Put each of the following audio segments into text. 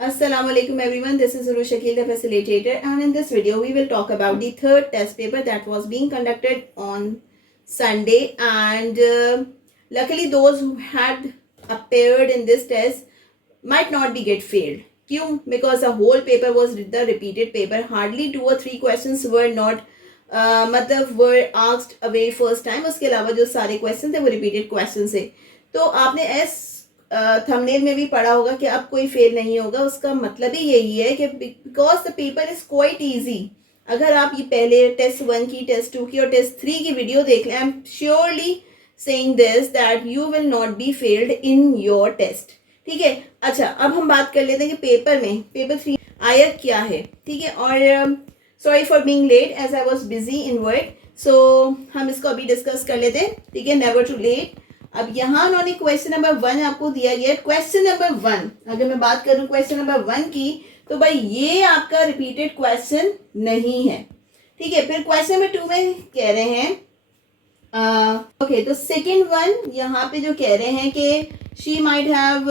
Assalamu alaikum everyone, this is Uru Shakil, the facilitator, and in this video we will talk about the third test paper that was being conducted on Sunday, and luckily those who had appeared in this test might not be get failed. क्यों? Because the whole paper was the repeated paper. Hardly 2 or 3 questions were not मतलब were asked away first time. उसके अलावा जो सारे question थे वो repeated question थे. तो आपने थंबनेल में भी पढ़ा होगा कि अब कोई फेल नहीं होगा. उसका मतलब ही यही है कि because the paper is quite easy. अगर आप ये पहले टेस्ट 1 की, टेस्ट 2 की और टेस्ट 3 की वीडियो देख लें, I am surely saying this that you will not be failed in your test. ठीक है. अच्छा, अब हम बात कर लेते हैं कि पेपर में पेपर 3 आया क्या है. ठीक है. और sorry for being late as I was busy in work. So हम इसको अभी डिस्कस कर लेते हैं. ठीक है. Never too late. अब यहाँ उन्होंने क्वेश्चन नंबर 1 आपको दिया गया है. क्वेश्चन नंबर 1, अगर मैं बात करूँ क्वेश्चन नंबर 1 की, तो भाई ये आपका रिपीटेड क्वेश्चन नहीं है. ठीक है. फिर क्वेश्चन नंबर 2 में कह रहे हैं ओके, तो सेकेंड वन यहाँ पे जो कह रहे हैं कि she might have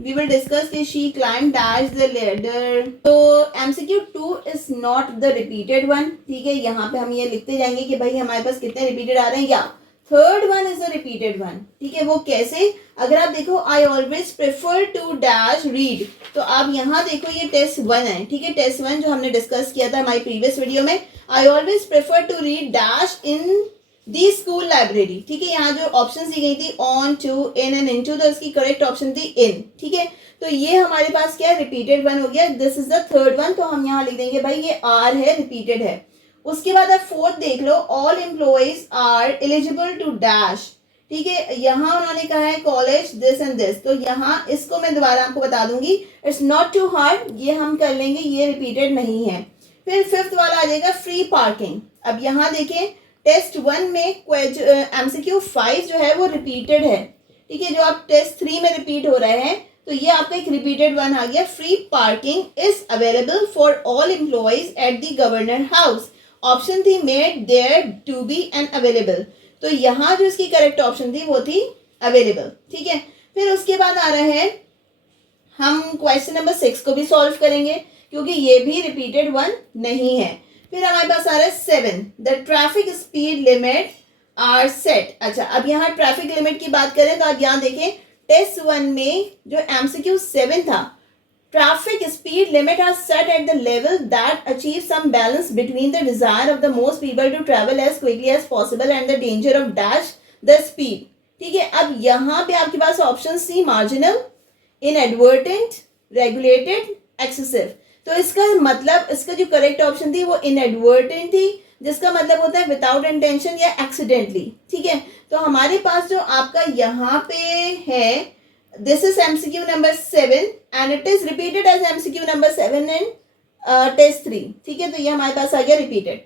we will discuss कि she climb dash the ladder. तो MCQ 2 is not the repeated one. ठीक है. यहाँ पे हम ये लिखते जाएंगे कि भाई हमारे पास कितने रिपीटेड आ रहे हैं. या third one is the repeated one. ठीक है. वो कैसे? अगर आप देखो, I always prefer to dash read, तो आप यहाँ देखो ये टेस्ट 1 है. ठीक है. टेस्ट 1 जो हमने डिस्कस किया था हमारी प्रीवियस वीडियो में, I always prefer to read dash in the school library. ठीक है. यहाँ जो ऑप्शन दी गई थी on, to, in and into, तो इसकी करेक्ट ऑप्शन थी इन. ठीक है. तो ये हमारे पास क्या है? रिपीटेड वन हो गया. This is the third one. तो हम यहाँ लिख देंगे भाई ये आर है, रिपीटेड है. उसके बाद आप फोर्थ देख लो, all employees are eligible to dash. ठीक है. यहाँ उन्होंने कहा है कॉलेज दिस एंड दिस. तो यहाँ इसको मैं दोबारा आपको बता दूंगी, इट्स नॉट टू हार्ड. ये हम कर लेंगे, ये रिपीटेड नहीं है. फिर फिफ्थ वाला आ जाएगा फ्री पार्किंग. अब यहाँ देखें, टेस्ट 1 में एमसीक्यू 5 जो है वो रिपीटेड है. ठीक है. जो आप टेस्ट 3 में रिपीट हो रहे हैं, तो ये आपका एक रिपीटेड वन आ गया. Free parking is available for all employees at the governor house. Option the made there to be and available. तो यहाँ जो इसकी करेक्ट ऑप्शन थी वो थी अवेलेबल. ठीक है. फिर उसके बाद आ रहा है, हम क्वेश्चन नंबर 6 को भी सॉल्व करेंगे क्योंकि ये भी रिपीटेड वन नहीं है. फिर हमारे पास आ रहा है 7, the traffic speed limit are set. अच्छा, अब यहाँ ट्रैफिक लिमिट की बात करें तो आप यहाँ देखें, टेस्ट 1 में जो एमसीक्यू 7 था, traffic speed limit are set at the level that achieves some balance between the desire of the most people to travel as quickly as possible and the danger of dash the speed. ठीक है. अब यहाँ पे आपके पास option C marginal, inadvertent, regulated, excessive. तो इसका मतलब, इसका जो करेक्ट ऑप्शन थी वो इनएडवर्टेंट थी, जिसका मतलब होता है विदाउट इंटेंशन या एक्सीडेंटली. ठीक है. तो हमारे पास जो आपका यहाँ पे है, this is MCQ number 7 and it is repeated as MCQ number 7 in test 3. ठीक है. तो ये हमारे पास आ गया रिपीटेड.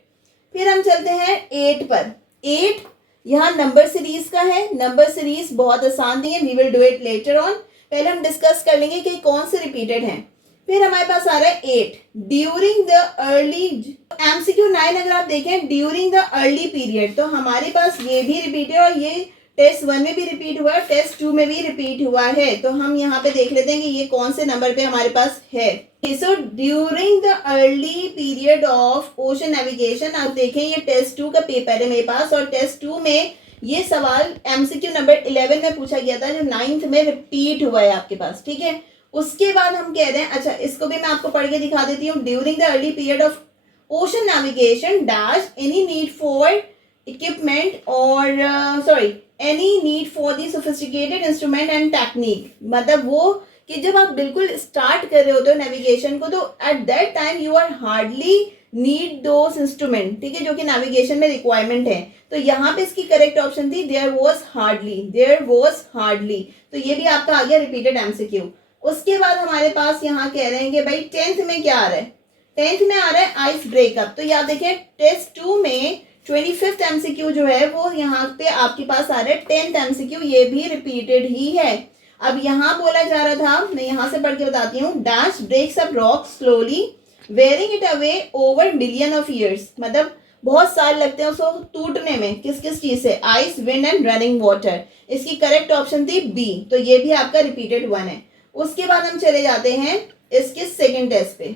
फिर हम चलते हैं 8 पर. 8 यहाँ नंबर सीरीज का है. नंबर सीरीज बहुत आसान नहीं है, we will do it later on. पहले हम डिस्कस कर लेंगे कि कौन से रिपीटेड हैं. फिर हमारे पास आ रहा है 8, ड्यूरिंग द अर्ली. MCQ 9 अगर आप देखें, ड्यूरिंग द अर्ली पीरियड, तो हमारे पास ये भी रिपीटेड और ये टेस्ट 1 में भी रिपीट हुआ है, टेस्ट 2 में भी रिपीट हुआ है. तो हम यहाँ पे देख लेते हैं कि ये कौन से नंबर पे हमारे पास है. So during the early period of ocean navigation, आप देखें ये टेस्ट 2 का पेपर है मेरे पास, और टेस्ट 2 में ये सवाल एमसीक्यू नंबर 11 में पूछा गया था, जो 9th में रिपीट हुआ है आपके पास. ठीक है. उसके बाद हम कह रहे हैं, अच्छा इसको भी मैं आपको पढ़ के दिखा देती हूँ. During the early period of ocean navigation dash any need for equipment और any need for the sophisticated instrument and technique. मतलब वो कि जब आप बिल्कुल स्टार्ट कर रहे होते हो नेविगेशन को, तो at that time you are hardly need those instrument. ठीक है. जो कि नेविगेशन में रिक्वायरमेंट है. तो यहाँ पे इसकी करेक्ट ऑप्शन थी there was hardly. There was hardly. तो ये भी आपका आ गया रिपीटेड एमसीक्यू. उसके बाद हमारे पास यहाँ कह रहे हैं कि भाई 10th में क्या आ रहा है. 10th में आ रहा है आइस ब्रेकअप. तो याद देखें, टेस्ट 2 में 25th MCQ जो है वो यहाँ पे आपके पास आ रहा है 10th MCQ. ये भी रिपीटेड ही है. अब यहाँ बोला जा रहा था, मैं यहाँ से पढ़ के बताती हूँ, dash breaks up rock slowly wearing it away over million of years. मतलब बहुत साल लगते हैं उसको टूटने में. किस किस चीज से? Ice, wind and running water. इसकी करेक्ट ऑप्शन थी बी. तो ये भी आपका रिपीटेड वन है. उसके बाद हम चले जाते हैं इसके सेकेंड टेस्ट पे।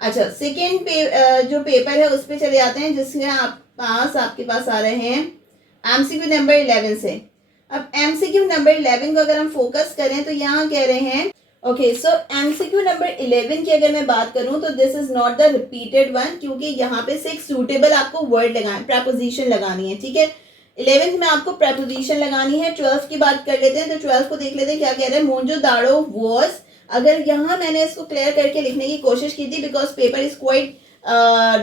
अच्छा, सेकेंड जो पेपर है उस पे चले जाते हैं, जिसमें आपके पास आ रहे हैं एमसीक्यू नंबर 11 से। अब एमसीक्यू नंबर 11 को अगर हम फोकस करें तो यहाँ कह रहे हैं ओके, सो एमसीक्यू नंबर 11 की अगर मैं बात करूं तो this is not the repeated one, क्योंकि यहाँ पे से एक सूटेबल आपको वर्ड लगाना, प्रपोजिशन लगानी है, ठीक है। 11th में आपको प्रपोजिशन लगानी है। 12th की बात कर लेते हैं, तो 12th को देख लेते हैं क्या कह रहे हैं। मोंजोदाड़ो वॉज, अगर यहाँ मैंने इसको क्लियर करके लिखने की कोशिश की थी because paper is quite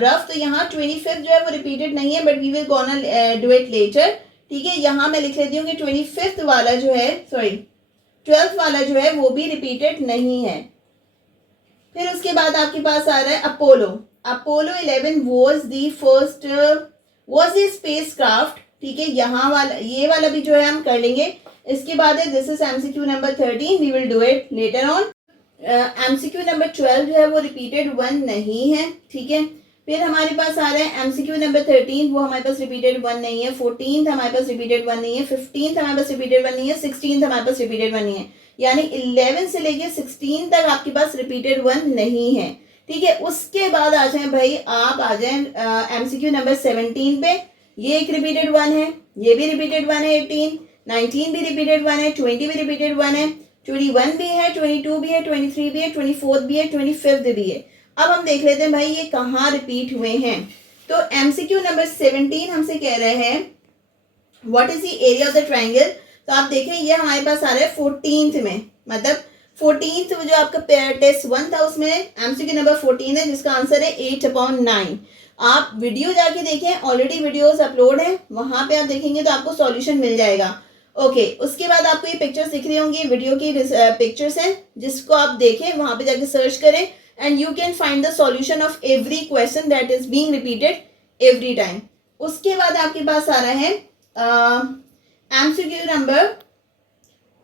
rough, तो यहाँ 25th जो है वो रिपीटेड नहीं है, but we will gonna do it later, ठीक है। यहाँ मैं लिख लेती हूँ कि 25th वाला जो है, सॉरी 12th वाला जो है वो भी रिपीटेड नहीं है। फिर उसके बाद आपके पास आ रहा है Apollo. Apollo 11 was the first, was the space craft, ठीक है। यहाँ वाला, ये वाला भी जो है हम कर लेंगे। इसके बाद है this is MCQ number 13, we will do it later on. MCQ number 12 जो है वो रिपीटेड वन नहीं है, ठीक है। फिर हमारे पास आ रहा है एमसीक्यू नंबर 13, वो हमारे पास रिपीटेड वन नहीं है। 14th हमारे पास रिपीटेड वन नहीं है। 15th हमारे पास रिपीटेड वन नहीं है। 16th हमारे पास रिपीटेड वन नहीं है, यानी 11 से लेके 16 तक आपके पास रिपीटेड वन नहीं है, ठीक है। उसके बाद आ जाए भाई, आप आ जाए एमसीक्यू नंबर 17 पे। ये एक रिपीटेड वन है, ये भी रिपीटेड वन है। 18, 19 भी रिपीटेड वन है। 20 भी रिपीटेड वन है। 21 भी है, 22 भी है, 23 भी है, 24 भी है, 25 भी है। अब हम देख लेते हैं भाई ये कहाँ रिपीट हुए हैं। तो एमसीक्यू नंबर 17 हमसे कह रहे हैं what is the area of the triangle. तो आप देखें ये हमारे पास आ रहा है 14th में, मतलब 14th जो आपका टेस्ट 1 था उसमें एमसीक्यू नंबर 14 है, जिसका आंसर है 8/9। आप वीडियो जाके देखें, ऑलरेडी वीडियोस अपलोड है, वहां पे आप देखेंगे तो आपको सॉल्यूशन मिल जाएगा। ओके, उसके बाद आपको ये पिक्चर्स दिख रही होंगी, वीडियो की पिक्चर्स हैं, जिसको आप देखें, वहां पे जाके सर्च करें and you can find the solution of every question that is being repeated every time. उसके बाद आपके पास आ रहा है MCQ नंबर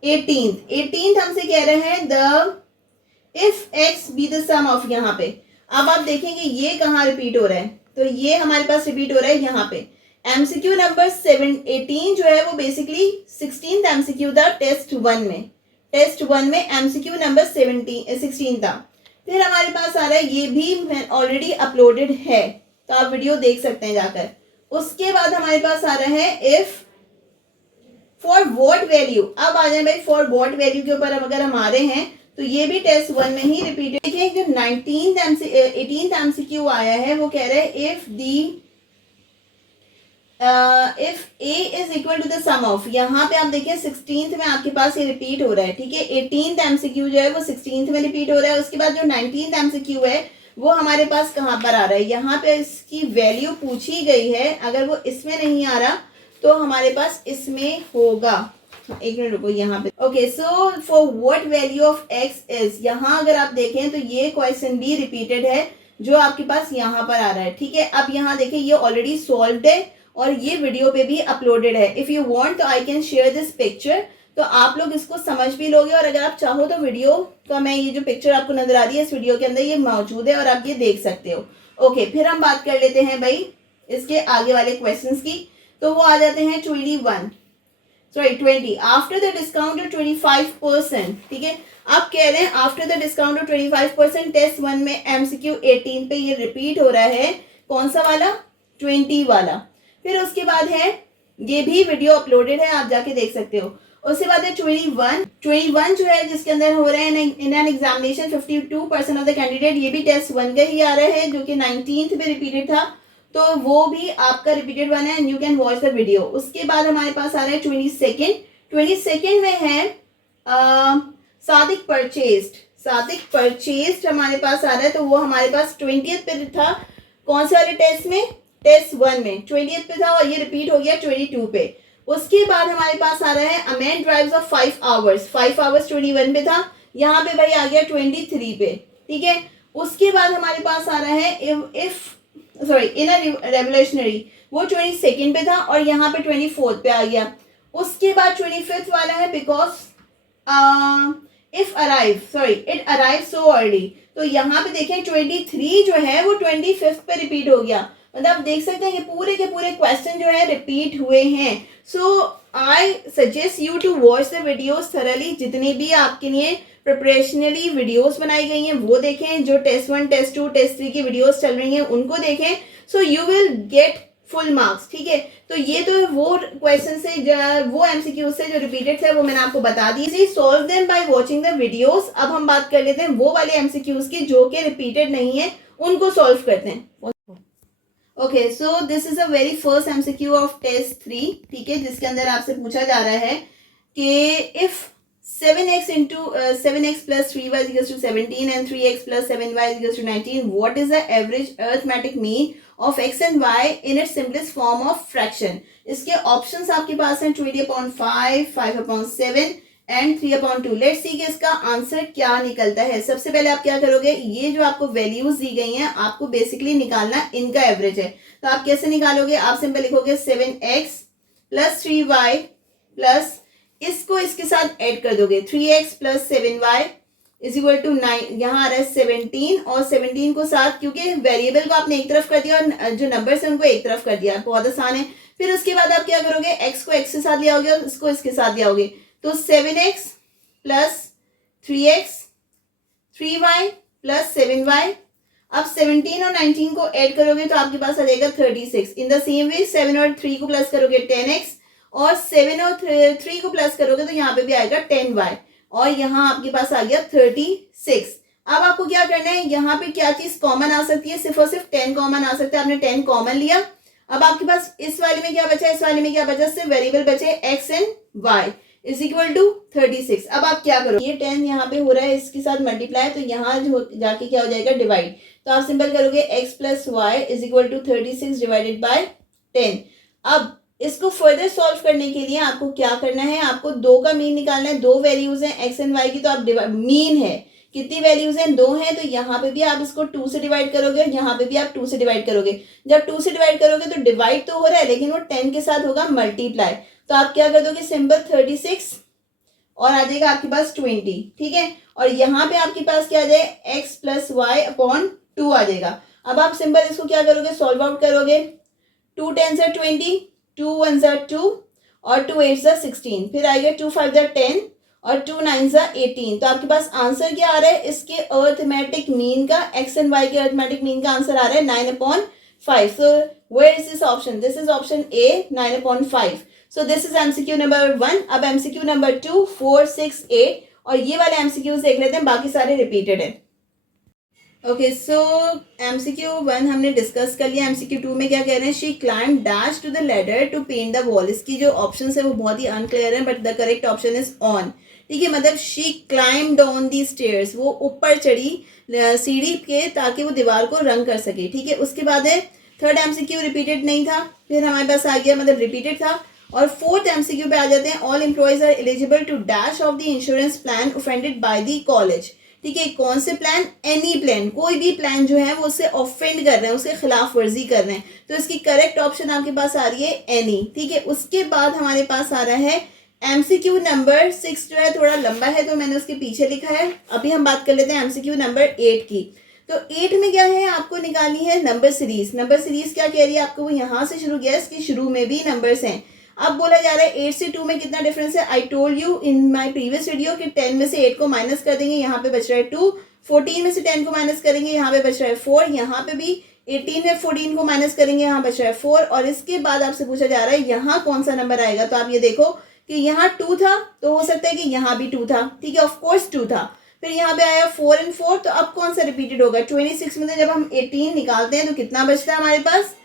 18th हमसे कह रहे हैं the if x be the sum of, यहाँ पे अब आप देखेंगे ये कहाँ रिपीट हो रहा है, तो ये हमारे पास रिपीट हो रहा है यहाँ पे। MCQ नंबर 18 जो है वो बेसिकली 16th MCQ था टेस्ट 1 में। टेस्ट 1 में MCQ नंबर 16 था। फिर हमारे पास आ रहा है, ये भी ऑलरेडी अपलोडेड है, तो आप वीडियो देख सकते हैं जाकर। उसके बाद हमारे पास आ रहा है इफ फॉर व्हाट वैल्यू। अब आ जाए भाई फॉर व्हाट वैल्यू के ऊपर अगर हम आ रहे हैं तो ये भी टेस्ट 1 में ही रिपीटेड। देखिए जो 18th MCQ आया है वो कह रहा है if a is equal to the sum of, यहाँ पे आप देखिए 16th में आपके पास ये रिपीट हो रहा है, ठीक है। 18th MCQ जो है वो 16th में रिपीट हो रहा है। उसके बाद जो 19th MCQ है वो हमारे पास कहाँ पर आ रहा है, यहाँ पे इसकी वैल्यू पूछी गई है। अगर वो इसमें नहीं आ रहा तो हमारे पास इसमें होगा। एक मिनट रुको यहाँ पे। Okay, so for what value of x is, यहाँ अगर आप देखें तो ये क्वेश्चन भी रिपीटेड है जो आपके पास यहाँ पर आ रहा है, ठीक है। अब यहाँ देखिए ये ऑलरेडी सॉल्व्ड है और ये वीडियो पे भी अपलोडेड है। इफ यू वांट तो I can share this picture, तो आप लोग इसको समझ भी लोगे, और अगर आप चाहो तो वीडियो का मैं ये जो पिक्चर आपको नजर आ रही है इस वीडियो के अंदर ये मौजूद है और आप ये देख सकते हो। ओके, फिर हम बात कर लेते हैं भाई इसके आगे वाले क्वेश्चंस की। तो वो आ जाते हैं 20 आफ्टर द डिस्काउंट ऑफ 25%, ठीक है। आप कह रहे हैं after the discount of 25% test 1 में MCQ 18 पे ये रिपीट हो रहा है, कौन सा वाला, 20 वाला। फिर उसके बाद है, ये भी वीडियो अपलोडेड है, आप जाके देख सकते हो। उसके बाद है 21 जो है जिसके अंदर हो रहे हैं in an examination 52% of the candidate, ये भी टेस्ट 1 का ही आ रहा है जो कि 19th में रिपीटेड था, तो वो भी आपका रिपीटेड वन है and you can watch the video. उसके बाद हमारे पास आ रहा है 22nd में है सादिक परचेस्ड हमारे पास आ रहा है, तो वो हमारे पास 20th पे था, कौन से वाले टेस्ट में, टेस्ट 1 में 20th पे था और ये रिपीट हो गया 22 पे। उसके बाद हमारे पास आ रहा है अमेंड ड्राइव्स ऑफ 5 आवर्स 21 पे था, यहाँ पे भाई आ गया 23 पे, ठीक है। उसके बाद हमारे पास आ रहा है इन रेवोल्यूशनरी, वो 22nd पे था और यहाँ पे 24th पे आ गया। उसके बाद 25th वाला है because it arrive so early, तो यहाँ पे देखें 23 जो है वो 25th पे रिपीट हो गया। मतलब आप देख सकते हैं कि पूरे के पूरे क्वेश्चन जो है रिपीट हुए हैं। So I suggest you to watch the videos thoroughly, जितने भी आपके लिए प्रिपरेशनली वीडियोस बनाई गई हैं वो देखें, जो टेस्ट 1 टेस्ट 2 टेस्ट 3 की वीडियोस चल रही हैं उनको देखें, so you will get full marks, ठीक है। तो ये तो वो क्वेश्चन से, वो एमसीक्यू से जो रिपीटेड थे वो मैंने आपको बता दी। Solve them by watching the videos. अब हम बात कर लेते हैं वो वाले एमसीक्यूज की जो कि रिपीटेड नहीं है, उनको सॉल्व करते हैं। Okay, so this is a very first MCQ of test 3, ठीक है, जिसके अंदर आपसे पूछा जा रहा है कि if 7x into 7x plus 3y is equals to 17 and 3x plus 7y is equals to 19, what is the average arithmetic mean of x and y in its simplest form of fraction? इसके options आपके पास हैं 20/5, 5/7 and 3/2। Let's see कि इसका answer क्या निकलता है। सबसे पहले आप क्या करोगे, ये जो आपको वैल्यूज दी गई हैं आपको बेसिकली निकालना इनका एवरेज है। तो आप कैसे निकालोगे, आप सिंपल लिखोगे 7x प्लस 3y प्लस इसको इसके साथ ऐड कर दोगे 3x plus 7y is equal to 9। यहाँ आ रहा है 17 और 17 को साथ, क्योंकि वेरिएबल को आपने एक तरफ कर दिया और जो नंबर्स हैं उनको एक तरफ कर दिया, बहुत आसान है। फिर उसके बाद आप क्या करोगे, x को x के साथ ले आओगे और इसको इसके साथ ले आओगे, तो 7x plus 3x 3y plus 7y। अब 17 और 19 को ऐड करोगे तो आपके पास आ जाएगा 36। इन द सेम वे 7 और 3 को प्लस करोगे 10x और 7 और 3 को प्लस करोगे तो यहाँ पे भी आएगा 10y और यहाँ आपके पास आ गया 36। अब आपको क्या करना है, यहाँ पे क्या चीज कॉमन आ सकती है, सिर्फ और सिर्फ 10 कॉमन आ सकता है। आपने 10 कॉमन लिया। अब आपके पास इस वाले में क्या बचा, इस वाले में क्या बचा, सिर्फ वेरिएबल बचे x and y is equal to 36। अब आप क्या करो, ये 10 यहाँ पे हो रहा है इसके साथ मल्टीप्लाई, तो यहाँ जाके क्या हो जाएगा डिवाइड। तो आप सिंपल करोगे x plus y is equal to 36 divided by 10। अब इसको फर्दर सॉल्व करने के लिए आपको क्या करना है, आपको 2 का मीन निकालना है। 2 वैल्यूज हैं x एंड y की, तो आप मीन है कितनी वैल्यूज हैं, 2 हैं, तो यहाँ पे भी आप इसको 2 से डिवाइड करोगे और यहाँ पे भी आप 2 से डिवाइड करोगे। जब 2 से डिवाइड करोगे तो डिवाइड तो हो रहा है लेकिन वो 10 के साथ होगा मल्टीप्लाई। तो आप क्या कर दोगे, सिंपल 36 और आ जाएगा आपके पास 20, ठीक है। और यहाँ पे आपके पास क्या आ जाए, x प्लस वाई अपॉन 2 आ जाएगा। अब आप सिंपल इसको क्या करोगे, सॉल्व आउट करोगे। 2 10 से 20, 2 1 जा 2 और 2 8 जा 16, फिर आएगा 2 5 जा 10 और 2 9 जा 18। तो आपके पास आंसर क्या आ रहा है, इसके अर्थमेटिक मीन का, x एंड y के अर्थमेटिक मीन का आंसर आ रहा है 9/5। So where is this option, this is option A 9/5। So this is MCQ number 1। अब एमसीक्यू नंबर 2, 4, 6, 8 और ये वाले एमसीक्यूज देख लेते हैं, बाकी सारे रिपीटेड है। ओके, सो एमसीक्यू 1 हमने डिस्कस कर लिया। एमसीक्यू 2 में क्या कह रहे हैं, she climb dash to the ladder to paint the wall. इसकी जो ऑप्शन है वो बहुत ही अनक्लियर है, but the correct option is on, ठीक है। मतलब she climbed on the stairs, वो ऊपर चढ़ी सीढ़ी के ताकि वो दीवार को रंग कर सके, ठीक है। उसके बाद है थर्ड एमसीक्यू रिपीटेड नहीं था, फिर हमारे पास आ गया मतलब रिपीटेड था। और फोर्थ एमसीक्यू पे आ जाते हैं, all employees are eligible to dash of the insurance plan offended by the college, ठीक है। कौन से प्लान, एनी प्लान, कोई भी प्लान जो है वो उससे ऑफेंड कर रहे हैं, उसके खिलाफ वर्जी कर रहे हैं, तो इसकी करेक्ट ऑप्शन आपके पास आ रही है एनी, ठीक है। उसके बाद हमारे पास आ रहा है एमसीक्यू नंबर 6 जो है थोड़ा लंबा है तो मैंने उसके पीछे लिखा है। अभी हम बात कर लेते हैं एमसीक्यू नंबर 8 की। तो 8 में क्या है, आपको निकालनी है नंबर सीरीज। नंबर सीरीज क्या कह रही है आपको, वो यहाँ से शुरू किया है, इसके शुरू में भी नंबर्स हैं। अब बोला जा रहा है 8 से 2 में कितना डिफरेंस है। I told you in my previous video कि 10 में से 8 को माइनस कर देंगे, यहाँ पे बच रहा है 2। 14 में से 10 को माइनस करेंगे, यहाँ पे बच रहा है 4। यहाँ पे भी 18 में 14 को माइनस करेंगे, यहाँ बच रहा है 4। और इसके बाद आपसे पूछा जा रहा है यहाँ कौन सा नंबर आएगा। तो आप ये देखो कि यहाँ 2 था तो हो सकता है कि यहाँ भी 2 था, ठीक है, ऑफकोर्स 2 था। फिर यहाँ पे आया 4 and 4, तो अब कौन सा रिपीटेड होगा। 26 में से जब हम 18 निकालते हैं तो कितना बचता है हमारे पास,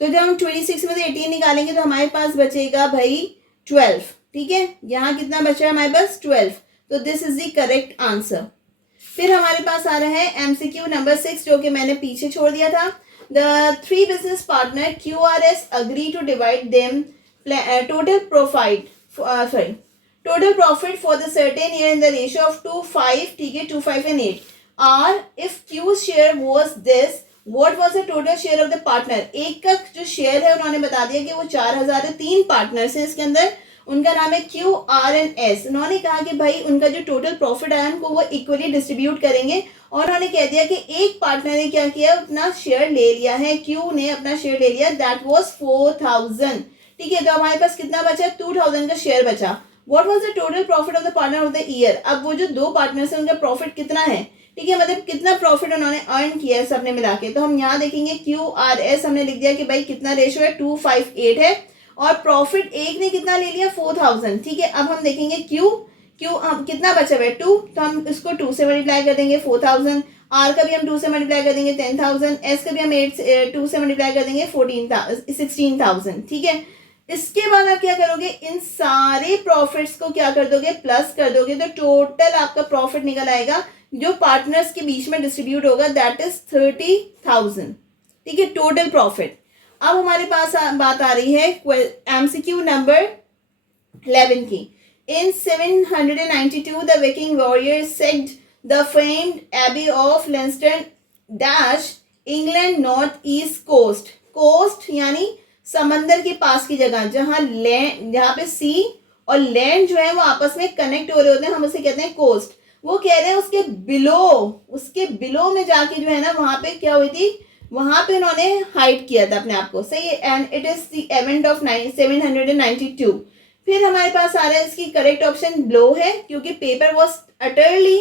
तो जब हम 26 में से 18 निकालेंगे तो हमारे पास बचेगा भाई 12, ठीक है। यहाँ कितना बचा है हमारे पास 12, तो this is the correct answer. फिर हमारे पास आ रहा है एमसीक्यू नंबर 6 जो कि मैंने पीछे छोड़ दिया था। The 3 business partner QRS agree to divide them total profit for the certain year in the ratio of 2:5, ठीक है, 2:5 and 8 are if Q share was this, what was the total share of the partner. एक का जो share है उन्होंने बता दिया कि वो 4000 है। 3 पार्टनर्स हैं इसके अंदर, उनका नाम है Q, R and S। उन्होंने कहा कि भाई उनका जो टोटल प्रॉफिट आया उनको वो इक्वली डिस्ट्रीब्यूट करेंगे, और उन्होंने कह दिया कि एक पार्टनर ने क्या किया, अपना शेयर ले लिया है, Q ने अपना शेयर ले लिया, दैट वाज 4000, ठीक है। तो हमारे पास कितना बचा, 2000 का शेयर बचा। What was the total profit of the partner of the year. अब वो जो दो पार्टनर्स हैं उनका प्रॉफिट कितना है, ठीक है, मतलब कितना प्रॉफिट उन्होंने अर्न किया है सबने मिला के। तो हम यहाँ देखेंगे QRS हमने लिख दिया कि भाई कितना रेशियो है 258 है, और प्रॉफिट एक ने कितना ले लिया 4000, ठीक है। अब हम देखेंगे क्यू हम कितना बचा हुआ है 2, तो हम इसको 2 से मल्टीप्लाई कर देंगे 4000, आर का भी हम 2 से मल्टीप्लाई कर देंगे 10,000, एस का भी हम 2 से मल्टीप्लाई कर देंगे 16,000, ठीक है। इसके बाद आप क्या करोगे, इन सारे प्रॉफिट्स को क्या कर दोगे, प्लस कर दोगे, तो टोटल आपका प्रॉफिट निकल आएगा जो पार्टनर्स के बीच में डिस्ट्रीब्यूट होगा, दैट इज 30,000, ठीक है, टोटल प्रॉफिट। अब हमारे पास बात आ रही है एमसीक्यू नंबर 11 की। In 792, the Viking warriors sacked the famed Abbey of Leinster dash England north east coast. Coast यानी समंदर के पास की जगह, जहाँ लैंड, जहाँ पे सी और लैंड जो है वो आपस में कनेक्ट हो रहे होते हैं, हम उसे कहते हैं कोस्ट। वो कह रहे हैं उसके बिलो में जाके जो है ना, वहां पे क्या हुई थी, वहां पे उन्होंने हाइड किया था अपने आप को, सही है। And it is the event of 792। फिर हमारे पास आ रहा है इसकी करेक्ट ऑप्शन ब्लो है, क्योंकि पेपर वॉज अटरली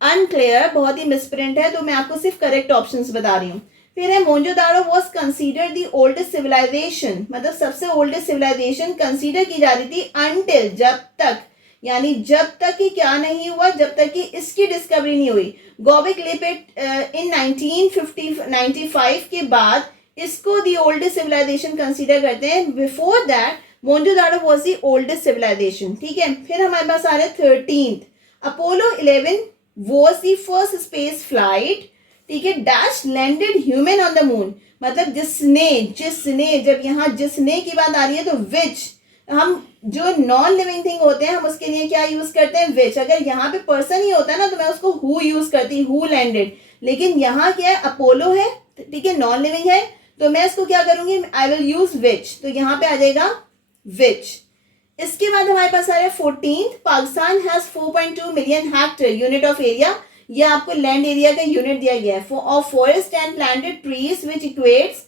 अनक्लियर, बहुत ही मिसप्रिंट है, तो मैं आपको सिर्फ करेक्ट ऑप्शंस बता रही हूँ। फिर है Mohenjodaro was considered the oldest civilisation, मतलब सबसे ओल्डेस्ट सिविलाइजेशन कंसीडर की जा रही थी अनटिल, जब तक, यानी जब तक कि क्या नहीं हुआ, जब तक कि इसकी डिस्कवरी नहीं हुई। गॉबिक लिपिड इन 1995 के बाद इसको दी ओल्डेस्ट सिविलाइजेशन कंसीडर करते हैं। Before that Mohenjodaro was the oldest civilisation, ठीक है। फिर हमारे पास आ रहा है 13th, Apollo 11 was the first space flight, ठीक है, dash landed human on the moon, मतलब जिसने, जब यहाँ जिसने की बात आ रही है तो विच, हम जो नॉन लिविंग थिंग होते हैं हम उसके लिए क्या यूज करते हैं, विच। अगर यहाँ पे पर्सन ही होता है ना तो मैं उसको हु यूज करती, हु लैंडेड, लेकिन यहाँ क्या है, अपोलो है, ठीक है, नॉन लिविंग है, तो मैं इसको क्या करूंगी, आई विल यूज विच, तो यहाँ पे आ जाएगा विच। इसके बाद हमारे पास आ रहा है 14th, Pakistan has 4.2 million hectare unit of area, ये आपको लैंड एरिया का यूनिट दिया गया है, of forest and planted trees which equates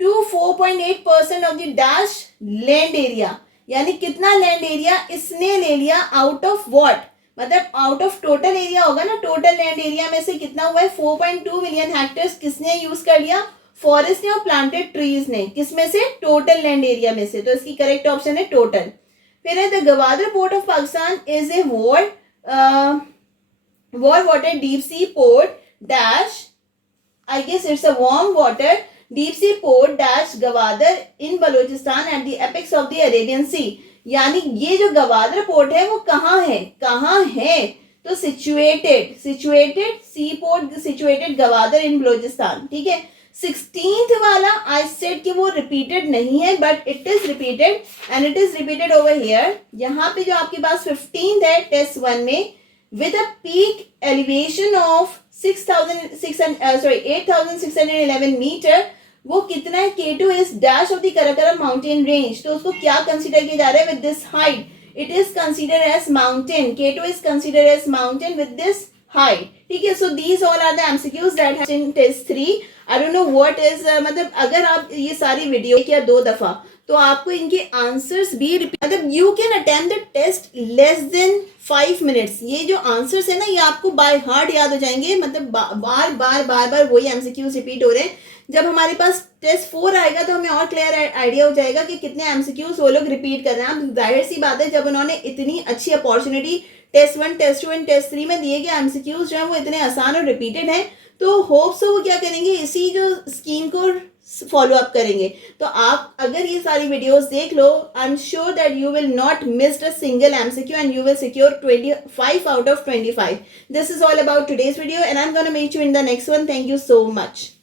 to 4.8% of the dash land area, यानी कितना लैंड एरिया इसने ले लिया आउट ऑफ व्हाट, मतलब आउट ऑफ टोटल एरिया होगा ना, टोटल लैंड एरिया में से कितना हुआ है 4.2 मिलियन हेक्टेयर किसने यूज कर लिया, फॉरेस्ट ने और प्लांटेड ट्रीज ने, किसमें से, टोटल लैंड एरिया में से, तो इसकी करेक्ट ऑप्शन है टोटल। फिर है the Gwadar port of Pakistan is a warm water deep sea port dash, I guess it's a warm water deep sea port dash Gwadar in Balochistan at the apex of the Arabian Sea, यानी ये जो Gwadar port है वो कहाँ है, तो सिचुएटेड सी port situated Gwadar इन बलोचिस्तान, ठीक है। 16th वाला आई सेड कि वो रिपीटेड नहीं है, but it is repeated and it is repeated over here. यहाँ पे जो आपके पास 15th है टेस्ट 1 में, with a peak elevation of 8,611 meter, वो कितना है, K2 is dash of the Karakoram mountain range, तो उसको क्या कंसीडर किया जा रहा है, with this height it is considered as mountain, K2 is considered as mountain with this height, ठीक है। so these all are the MCQs that have in test 3. I don't know what is मतलब अगर आप ये सारी video किया 2 दफा तो आपको इनके आंसर्स भी मतलब you can attempt the test less than 5 minutes. ये जो आंसर्स है ना ये आपको बाय हार्ट याद हो जाएंगे, मतलब बार बार वही एमसीक्यूज रिपीट हो रहे हैं। जब हमारे पास टेस्ट 4 आएगा तो हमें और क्लियर आइडिया हो जाएगा कि कितने एमसीक्यूज वो लोग रिपीट कर रहे हैं। अब जाहिर सी बात है जब उन्होंने इतनी अच्छी opportunity test 1 test 2 and test 3 में दिए गए एमसीक्यूज जो है वो इतने आसान और रिपीटेड हैं, तो होप सो वो क्या करेंगे, इसी जो स्कीम को फॉलो अप करेंगे। तो आप अगर ये सारी वीडियोस देख लो, I am sure that you will not miss a single MCQ and you will secure 25 out of 25. This is all about today's video and I'm going to meet you in the next one. Thank you so much.